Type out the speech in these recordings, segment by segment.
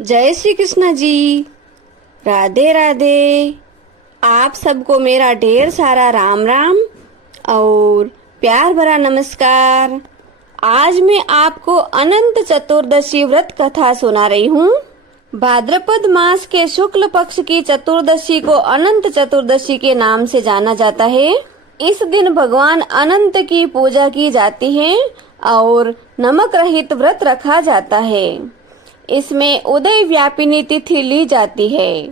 जय श्री कृष्ण जी। राधे राधे। आप सबको मेरा ढेर सारा राम राम और प्यार भरा नमस्कार। आज मैं आपको अनंत चतुर्दशी व्रत कथा सुना रही हूँ। भाद्रपद मास के शुक्ल पक्ष की चतुर्दशी को अनंत चतुर्दशी के नाम से जाना जाता है। इस दिन भगवान अनंत की पूजा की जाती है और नमक रहित व्रत रखा जाता है। इसमें उदय व्यापिनी तिथि ली जाती है।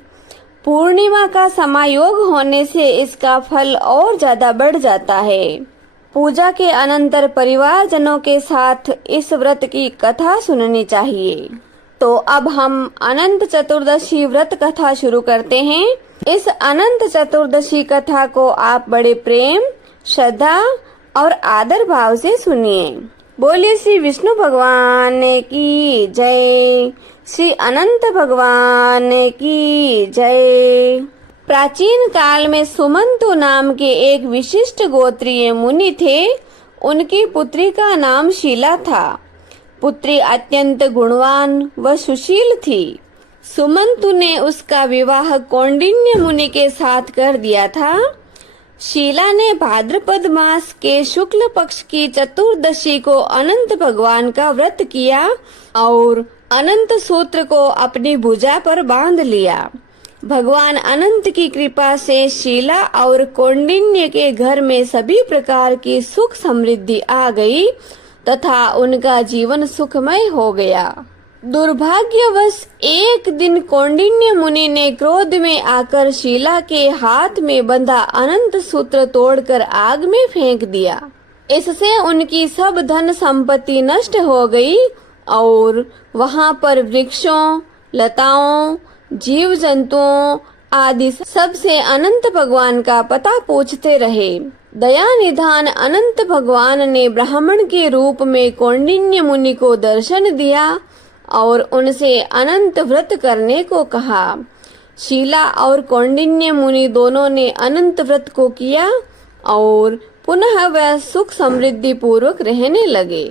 पूर्णिमा का समायोग होने से इसका फल और ज्यादा बढ़ जाता है। पूजा के अनंतर परिवारजनों के साथ इस व्रत की कथा सुननी चाहिए। तो अब हम अनंत चतुर्दशी व्रत कथा शुरू करते हैं। इस अनंत चतुर्दशी कथा को आप बड़े प्रेम, श्रद्धा और आदर भाव से सुनिए। बोलिए श्री विष्णु भगवान की जय, श्री अनंत भगवान की जय। प्राचीन काल में सुमंतु नाम के एक विशिष्ट गोत्रीय मुनि थे। उनकी पुत्री का नाम शीला था। पुत्री अत्यंत गुणवान व सुशील थी। सुमंतु ने उसका विवाह कौंडिन्य मुनि के साथ कर दिया था। शीला ने भाद्रपद मास के शुक्ल पक्ष की चतुर्दशी को अनंत भगवान का व्रत किया और अनंत सूत्र को अपनी भुजा पर बांध लिया। भगवान अनंत की कृपा से शीला और कौंडिन्य के घर में सभी प्रकार की सुख समृद्धि आ गई तथा उनका जीवन सुखमय हो गया। दुर्भाग्यवश एक दिन कौंडिन्य मुनि ने क्रोध में आकर शीला के हाथ में बंधा अनंत सूत्र तोड़कर आग में फेंक दिया। इससे उनकी सब धन संपत्ति नष्ट हो गई और वहां पर वृक्षों, लताओं, जीव जंतुओं आदि सबसे अनंत भगवान का पता पूछते रहे। दया निधान अनंत भगवान ने ब्राह्मण के रूप में कौंडिन्य मुनि को दर्शन दिया और उनसे अनंत व्रत करने को कहा। शीला और कौंडिन्य मुनि दोनों ने अनंत व्रत को किया और पुनः वह सुख समृद्धि पूर्वक रहने लगे।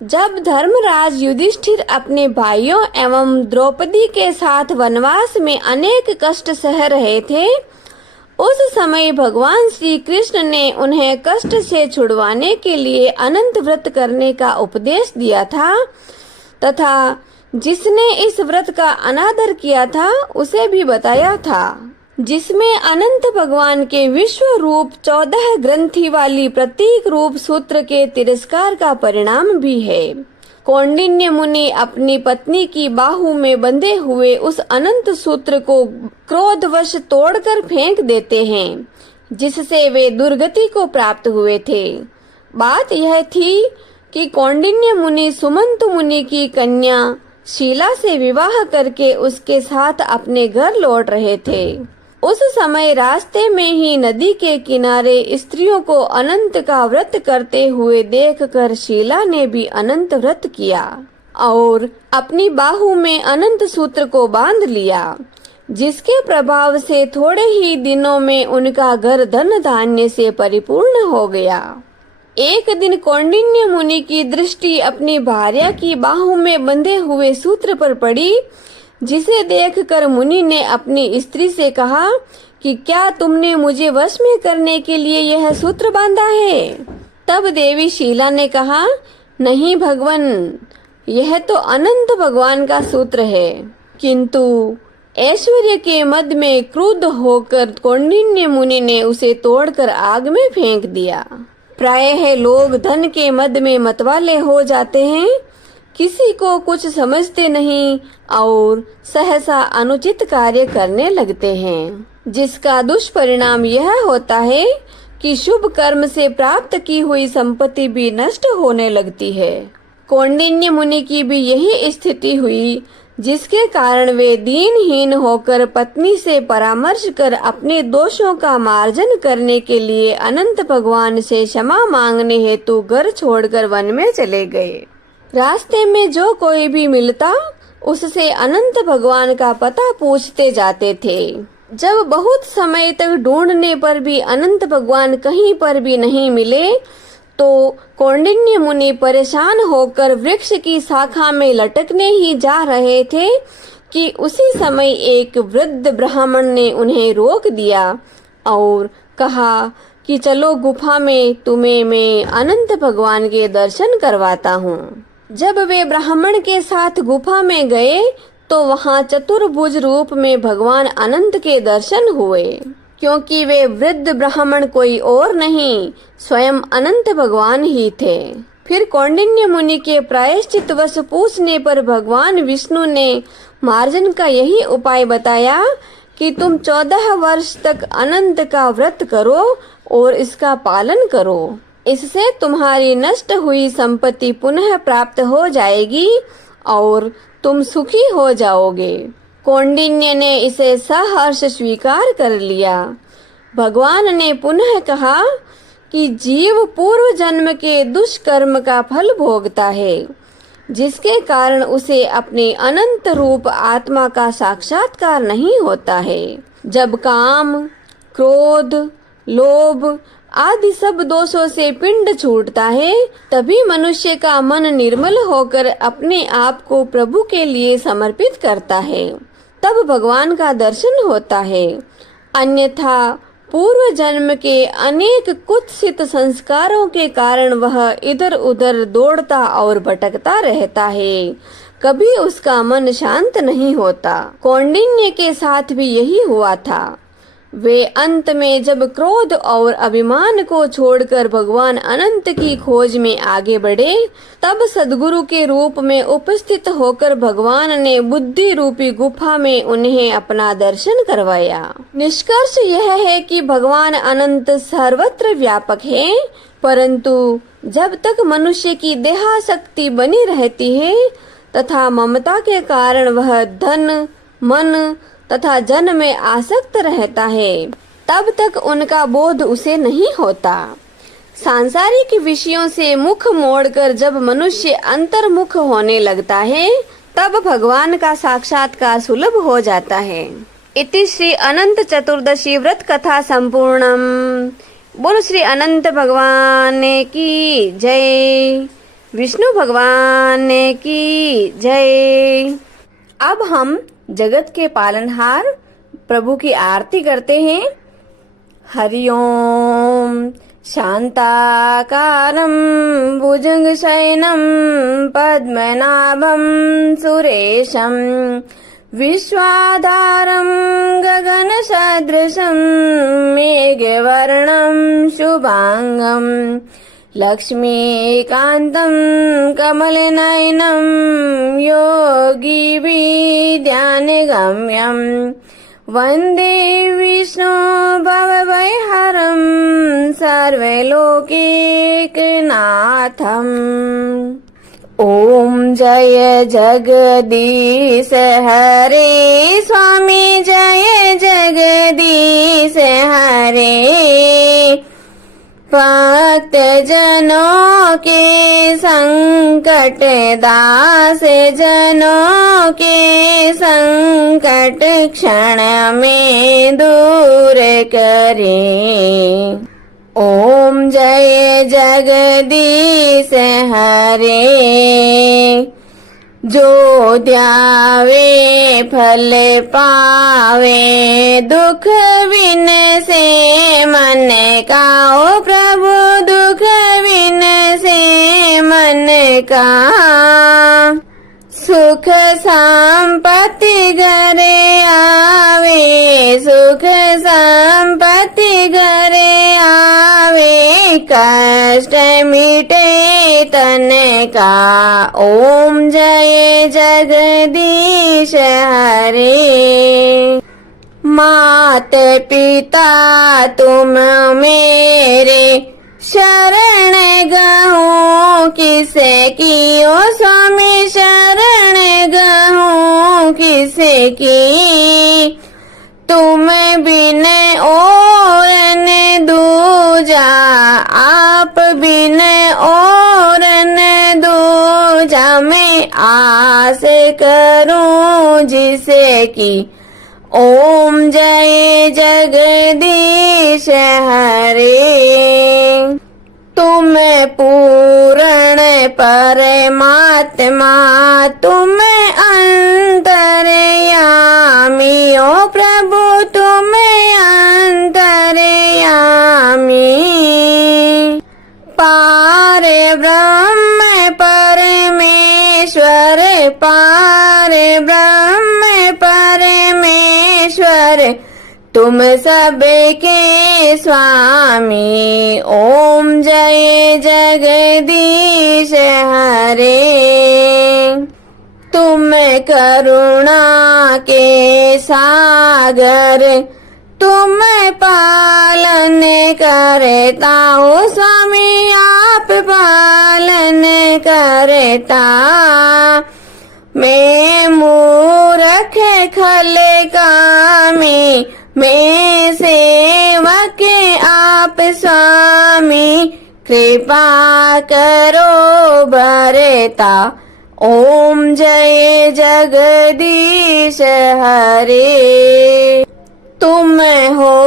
जब धर्मराज युधिष्ठिर अपने भाइयों एवं द्रौपदी के साथ वनवास में अनेक कष्ट सह रहे थे, उस समय भगवान श्री कृष्ण ने उन्हें कष्ट से छुड़वाने के लिए अनंत व्रत करने का उपदेश दिया था तथा जिसने इस व्रत का अनादर किया था उसे भी बताया था, जिसमें अनंत भगवान के विश्व रूप 14 ग्रंथि वाली प्रतीक रूप सूत्र के तिरस्कार का परिणाम भी है। कौंडिन्य मुनि अपनी पत्नी की बाहु में बंधे हुए उस अनंत सूत्र को क्रोधवश तोड़कर फेंक देते हैं, जिससे वे दुर्गति को प्राप्त हुए थे। बात यह थी कि कौंडिन्य मुनि सुमंतु मुनि की कन्या शीला से विवाह करके उसके साथ अपने घर लौट रहे थे। उस समय रास्ते में ही नदी के किनारे स्त्रियों को अनंत का व्रत करते हुए देखकर शीला ने भी अनंत व्रत किया और अपनी बाहु में अनंत सूत्र को बांध लिया, जिसके प्रभाव से थोड़े ही दिनों में उनका घर धन धान्य से परिपूर्ण हो गया। एक दिन कौंडिन्य मुनि की दृष्टि अपनी भार्या की बाहों में बंधे हुए सूत्र पर पड़ी, जिसे देखकर मुनि ने अपनी स्त्री से कहा कि क्या तुमने मुझे वश में करने के लिए यह सूत्र बांधा है? तब देवी शीला ने कहा, नहीं भगवन, यह तो अनंत भगवान का सूत्र है। किंतु ऐश्वर्य के मद में क्रुद्ध होकर कौंडिन्य मुनि ने उसे तोड़कर आग में फेंक दिया। प्रायः लोग धन के मद में मतवाले हो जाते हैं, किसी को कुछ समझते नहीं और सहसा अनुचित कार्य करने लगते हैं, जिसका दुष्परिणाम यह होता है कि शुभ कर्म से प्राप्त की हुई संपत्ति भी नष्ट होने लगती है। कौंडिन्य मुनि की भी यही स्थिति हुई, जिसके कारण वे दीनहीन होकर पत्नी से परामर्श कर अपने दोषों का मार्जन करने के लिए अनंत भगवान से क्षमा मांगने हेतु घर छोड़कर वन में चले गए। रास्ते में जो कोई भी मिलता उससे अनंत भगवान का पता पूछते जाते थे। जब बहुत समय तक ढूंढने पर भी अनंत भगवान कहीं पर भी नहीं मिले तो कौंडिन्य मुनि परेशान होकर वृक्ष की शाखा में लटकने ही जा रहे थे कि उसी समय एक वृद्ध ब्राह्मण ने उन्हें रोक दिया और कहा कि चलो गुफा में तुम्हें मैं अनंत भगवान के दर्शन करवाता हूँ। जब वे ब्राह्मण के साथ गुफा में गए तो वहाँ चतुर्भुज रूप में भगवान अनंत के दर्शन हुए, क्योंकि वे वृद्ध ब्राह्मण कोई और नहीं स्वयं अनंत भगवान ही थे। फिर कौंडिन्य मुनि के प्रायश्चित वश पूछने पर भगवान विष्णु ने मार्जन का यही उपाय बताया कि तुम 14 वर्ष तक अनंत का व्रत करो और इसका पालन करो। इससे तुम्हारी नष्ट हुई संपत्ति पुनः प्राप्त हो जाएगी और तुम सुखी हो जाओगे। कौंडिन्य ने इसे सहर्ष स्वीकार कर लिया। भगवान ने पुनः कहा कि जीव पूर्व जन्म के दुष्कर्म का फल भोगता है, जिसके कारण उसे अपने अनंत रूप आत्मा का साक्षात्कार नहीं होता है। जब काम, क्रोध, लोभ आदि सब दोषों से पिंड छूटता है, तभी मनुष्य का मन निर्मल होकर अपने आप को प्रभु के लिए समर्पित करता है। तब भगवान का दर्शन होता है। अन्यथा पूर्व जन्म के अनेक कुत्सित संस्कारों के कारण वह इधर उधर दौड़ता और भटकता रहता है, कभी उसका मन शांत नहीं होता। कौंडिन्य के साथ भी यही हुआ था। वे अंत में जब क्रोध और अभिमान को छोड़कर भगवान अनंत की खोज में आगे बढ़े, तब सद्गुरु के रूप में उपस्थित होकर भगवान ने बुद्धि रूपी गुफा में उन्हें अपना दर्शन करवाया। निष्कर्ष यह है कि भगवान अनंत सर्वत्र व्यापक है, परंतु जब तक मनुष्य की देहासक्ति बनी रहती है तथा ममता के कारण वह धन, मन तथा जन में आसक्त रहता है, तब तक उनका बोध उसे नहीं होता। सांसारिक विषयों से मुख मोड़कर जब मनुष्य अंतर्मुख होने लगता है, तब भगवान का साक्षात्कार सुलभ हो जाता है। इति श्री अनंत चतुर्दशी व्रत कथा संपूर्णम। बोलो श्री अनंत भगवान की जय, विष्णु भगवान की जय। अब हम जगत के पालनहार प्रभु की आरती करते हैं। हरि ओम। शांताकारं भुजगशयनं पद्मनाभं सुरेशं विश्वाधारं गगनसदृशं मेघवर्णं शुभांगं लक्ष्मीकान्तं कमलनयनं योगिभिर्ध्यानगम्यं वन्दे विष्णु भवभयहरं सर्वलोकैकनाथम्। ओम जय जगदीश हरे स्वामी, जय जगदीश हरे। भक्त जनों के संकट, दास जनों के संकट क्षण में दूर करे। ओम जय जगदीश हरे। जो ध्यावे फल पावे, दुख बिन से मन का। ओ प्रभु दुख बिन से मन का। सुख संपत्ति घरे आवे, सुख संपत्ति घरे आवे, कष्ट मिटे तन का। ओम जय जगदीश हरे। मात पिता तुम मेरे, शरण गहूँ किसे की। ओ स्वामी शरण गहूँ किसे की। तुम बिन और न दूजा, आप बिन और न दूजा। मैं आस करूं जिसे की। ओम जय जगदीश हरे। तुम पूर्ण परमात्मा, तुम अंतर्यामी। ईश्वर तुम सबके स्वामी। ओम जय जगदीश हरे। तुम करुणा के सागर तुम पालन करता हो स्वामी, आप पालन करता। मैं मूर्ख खल कामी, मैं सेवक आप स्वामी, कृपा करो बरता। ओम जय जगदीश हरे। तुम हो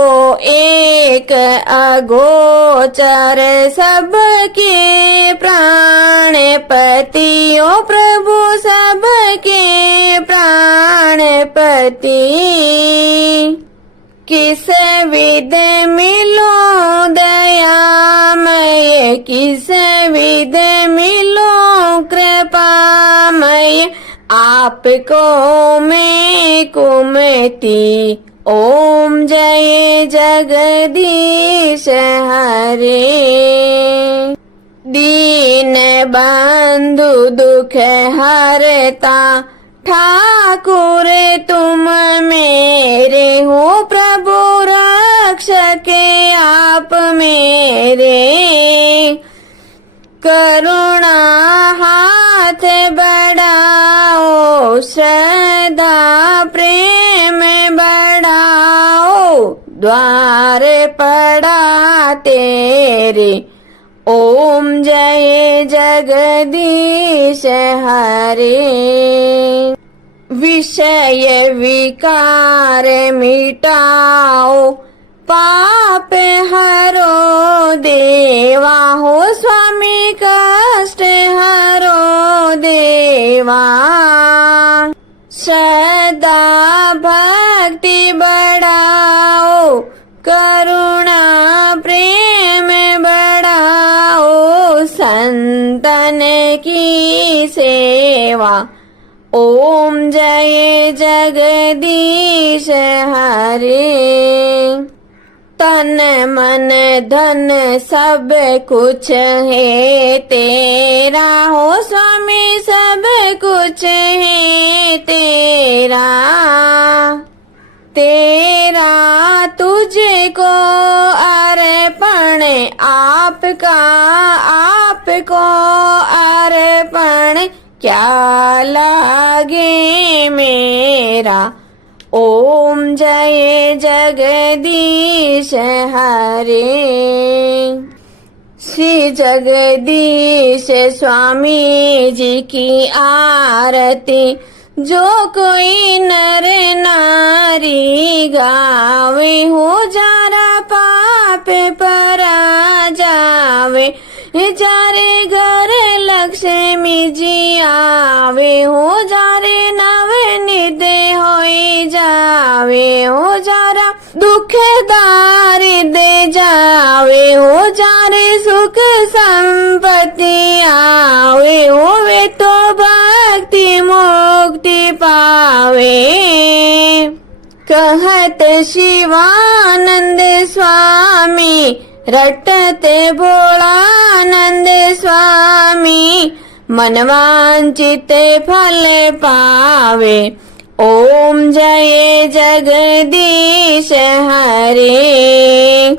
एक अगोचर सबके प्राणपति, ओ प्रभु सबके प्राणपति। किस विध मिलो दयामय, किस विध मिलो कृपामय, आपको मैं कुमति। ओम जय जगदीश हरे। दीन बंधु दुख हरता ठाकुर तुम मेरे हो, प्रभु रक्षक आप मेरे। करुणा हाथ बढ़ाओ, श्रद्धा प्रेम बढ़ाओ, द्वार पड़ा तेरे। ओम जय जगदीश हरे। विषय विकार मिटाओ, पाप हरो देवा हो स्वामी, कष्ट हरो देवा। श्रद्धा भक्ति बढ़ाओ, करुणा प्रेम बढ़ाओ, संतन की सेवा। ओम जय जगदीश हरे। तन मन धन सब कुछ है तेरा हो स्वामी, सब कुछ है तेरा। तेरा तुझको अर्पण आपका, आपको अर्पण क्या लागे मेरा। ओम जय जगदीश हरे। श्री जगदीश स्वामी जी की आरती जो कोई नर नारी गावे, हो जारा पाप परा जावे। जारे घर लक्ष्मी जी आवे, हो जारे नवनिध होई जावे। हो जारा दुख दारिद्र जावे, हो जारे सुख संपत्ति आवे। होवे तो भक्ति मुक्ति पावे। कहत शिवानंद स्वामी, रटते भोलानंद स्वामी, मनवांचित फल पावे। ओम जय जगदीश हरे।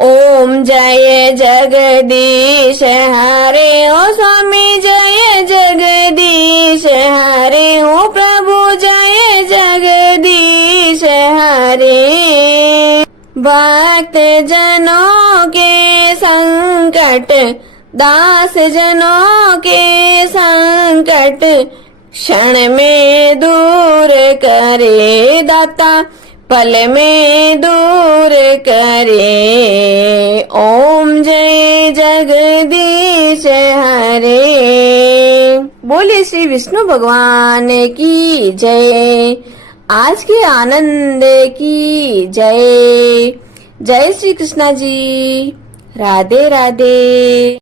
ओम जय जगदीश हरे। ओ स्वामी जय जगदीश हरे। ओ प्रभु जय जगदीश हरे। भक्त जनों के संकट, दास जनों के संकट, क्षण में दूर करे दाता, पल में दूर करे। ओम जय जगदीश हरे। बोले श्री विष्णु भगवान की जय। आज के आनंद की जय। जय श्री कृष्णा जी। राधे राधे।